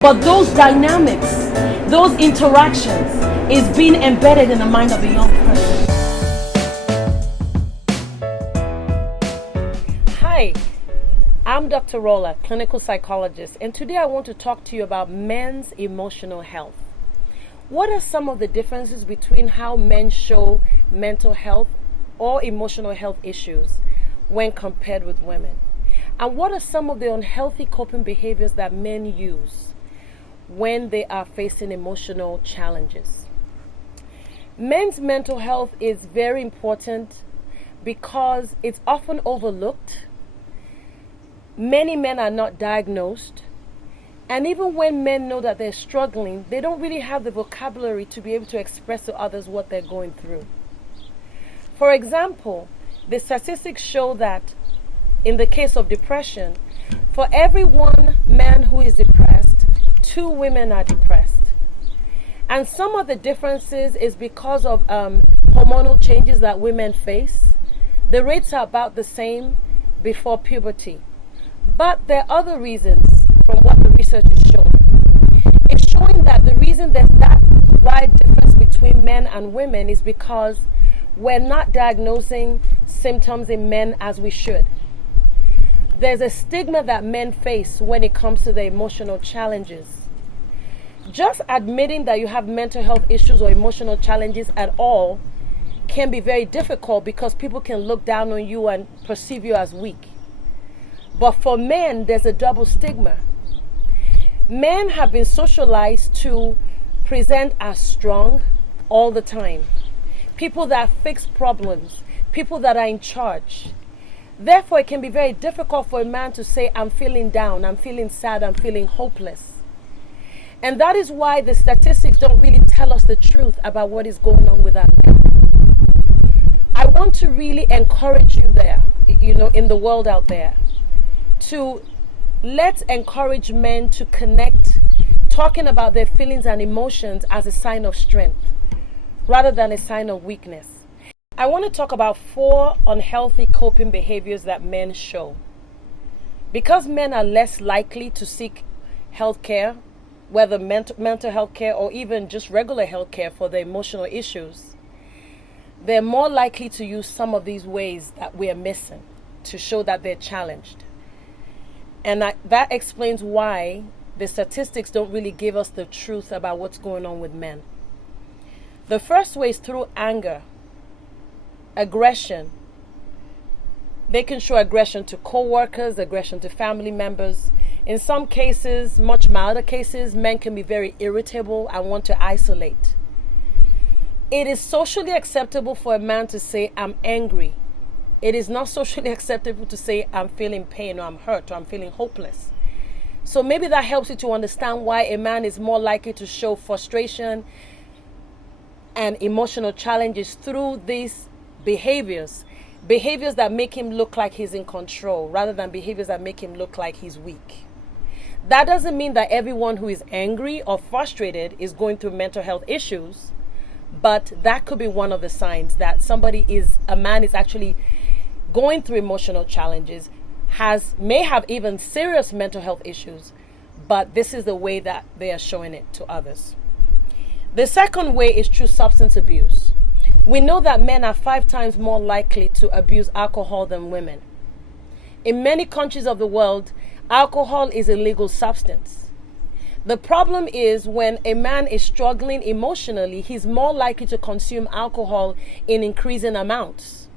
But those dynamics, those interactions is being embedded in the mind of a young person. Hi, I'm Dr. Rola, clinical psychologist, and today I want to talk to you about men's emotional health. What are some of the differences between how men show mental health or emotional health issues when compared with women? And what are some of the unhealthy coping behaviors that men use when they are facing emotional challenges? Men's mental health is very important because it's often overlooked. Many men are not diagnosed. And even when men know that they're struggling, they don't really have the vocabulary to be able to express to others what they're going through. For example, the statistics show that in the case of depression, for every one man who is depressed, 2 women are depressed. And some of the differences is because of hormonal changes that women face. The rates are about the same before puberty. But there are other reasons from what the research is showing. It's showing that the reason there's that wide difference between men and women is because we're not diagnosing symptoms in men as we should. There's a stigma that men face when it comes to their emotional challenges. Just admitting that you have mental health issues or emotional challenges at all can be very difficult because people can look down on you and perceive you as weak. But for men, there's a double stigma. Men have been socialized to present as strong all the time. People that fix problems, people that are in charge. Therefore, it can be very difficult for a man to say, I'm feeling down, I'm feeling sad, I'm feeling hopeless. And that is why the statistics don't really tell us the truth about what is going on with our men. I want to really encourage you there, in the world out there, to let's encourage men to connect, talking about their feelings and emotions as a sign of strength, rather than a sign of weakness. I want to talk about 4 unhealthy coping behaviors that men show. Because men are less likely to seek health care, whether mental health care or even just regular health care for their emotional issues, they're more likely to use some of these ways that we're missing to show that they're challenged. And that explains why the statistics don't really give us the truth about what's going on with men. The first way is through anger, aggression. They can show aggression to co-workers, aggression to family members. In some cases, much milder cases, men can be very irritable and want to isolate. It is socially acceptable for a man to say, I'm angry. It is not socially acceptable to say, I'm feeling pain or I'm hurt or I'm feeling hopeless. So maybe that helps you to understand why a man is more likely to show frustration and emotional challenges through these behaviors that make him look like he's in control rather than behaviors that make him look like he's weak. That doesn't mean that everyone who is angry or frustrated is going through mental health issues, but that could be one of the signs that a man is actually going through emotional challenges, may have even serious mental health issues, but this is the way that they are showing it to others. The second way is through substance abuse. We know that men are 5 times more likely to abuse alcohol than women. In many countries of the world, alcohol is a legal substance. The problem is when a man is struggling emotionally, he's more likely to consume alcohol in increasing amounts.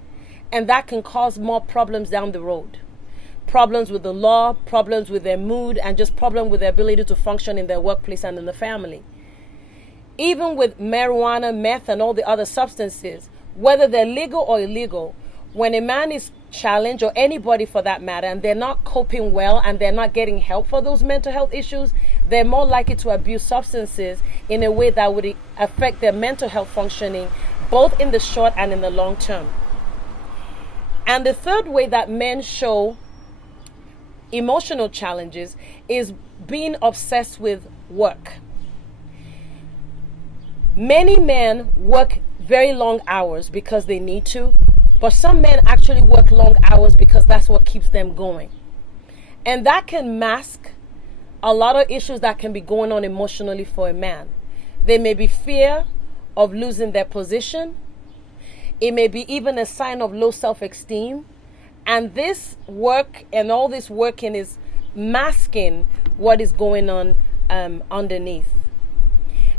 And that can cause more problems down the road. Problems with the law, problems with their mood, and just problems with their ability to function in their workplace and in the family. Even with marijuana, meth, and all the other substances, whether they're legal or illegal, when a man is challenged, or anybody for that matter, and they're not coping well and they're not getting help for those mental health issues, they're more likely to abuse substances in a way that would affect their mental health functioning, both in the short and in the long term. And the third way that men show emotional challenges is being obsessed with work. Many men work very long hours because they need to, but some men actually work long hours because that's what keeps them going. And that can mask a lot of issues that can be going on emotionally for a man. There may be fear of losing their position. It may be even a sign of low self-esteem. And this work and all this working is masking what is going on underneath.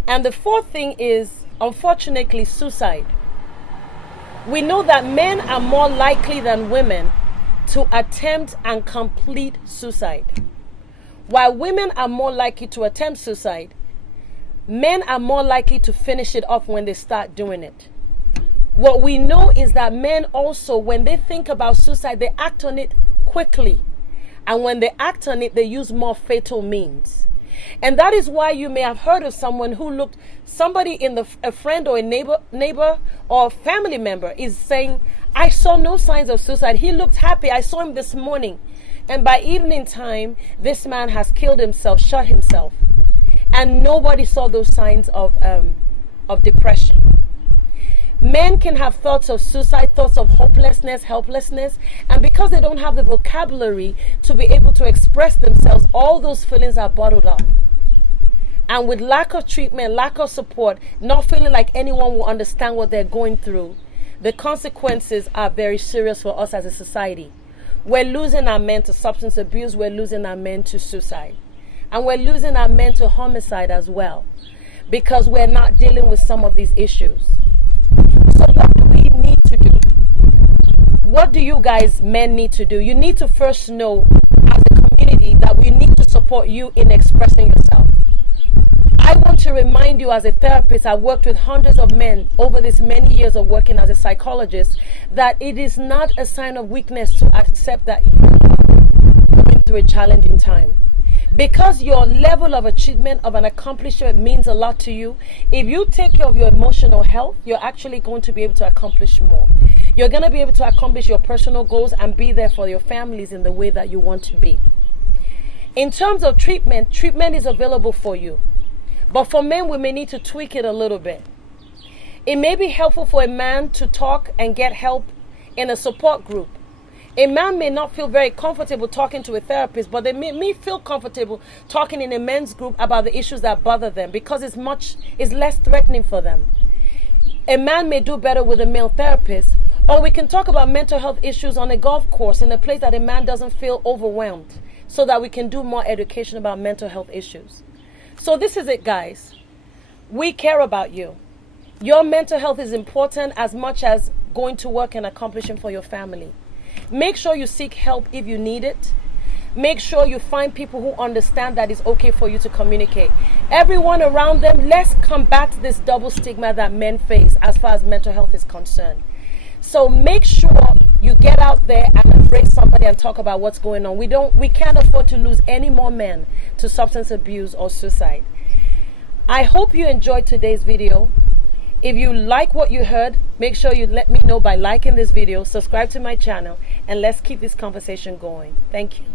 And the fourth thing is, unfortunately, suicide. We know that men are more likely than women to attempt and complete suicide. While women are more likely to attempt suicide, men are more likely to finish it off when they start doing it. What we know is that men also, when they think about suicide, they act on it quickly. And when they act on it, they use more fatal means. And that is why you may have heard of someone who looked, somebody in a friend or a neighbor or family member is saying, I saw no signs of suicide. He looked happy. I saw him this morning. And by evening time, this man has killed himself, shot himself. And nobody saw those signs of depression. Men can have thoughts of suicide, thoughts of hopelessness, helplessness, and because they don't have the vocabulary to be able to express themselves, all those feelings are bottled up. And with lack of treatment, lack of support, not feeling like anyone will understand what they're going through, the consequences are very serious for us as a society. We're losing our men to substance abuse, we're losing our men to suicide. And we're losing our men to homicide as well, because we're not dealing with some of these issues. So what do we need to do? What do you guys, men, need to do? You need to first know as a community that we need to support you in expressing yourself. I want to remind you as a therapist, I worked with hundreds of men over these many years of working as a psychologist, that it is not a sign of weakness to accept that you are going through a challenging time. Because your level of achievement of an accomplishment means a lot to you, if you take care of your emotional health, you're actually going to be able to accomplish more. You're going to be able to accomplish your personal goals and be there for your families in the way that you want to be. In terms of treatment is available for you. But for men, we may need to tweak it a little bit. It may be helpful for a man to talk and get help in a support group. A man may not feel very comfortable talking to a therapist, but they may feel comfortable talking in a men's group about the issues that bother them because it's less threatening for them. A man may do better with a male therapist, or we can talk about mental health issues on a golf course in a place that a man doesn't feel overwhelmed, so that we can do more education about mental health issues. So this is it, guys. We care about you. Your mental health is important as much as going to work and accomplishing for your family. Make sure you seek help if you need it. Make sure you find people who understand that it's okay for you to communicate. Everyone around them, let's combat this double stigma that men face as far as mental health is concerned. So make sure you get out there and embrace somebody and talk about what's going on. We can't afford to lose any more men to substance abuse or suicide. I hope you enjoyed today's video. If you like what you heard, make sure you let me know by liking this video, subscribe to my channel, and let's keep this conversation going. Thank you.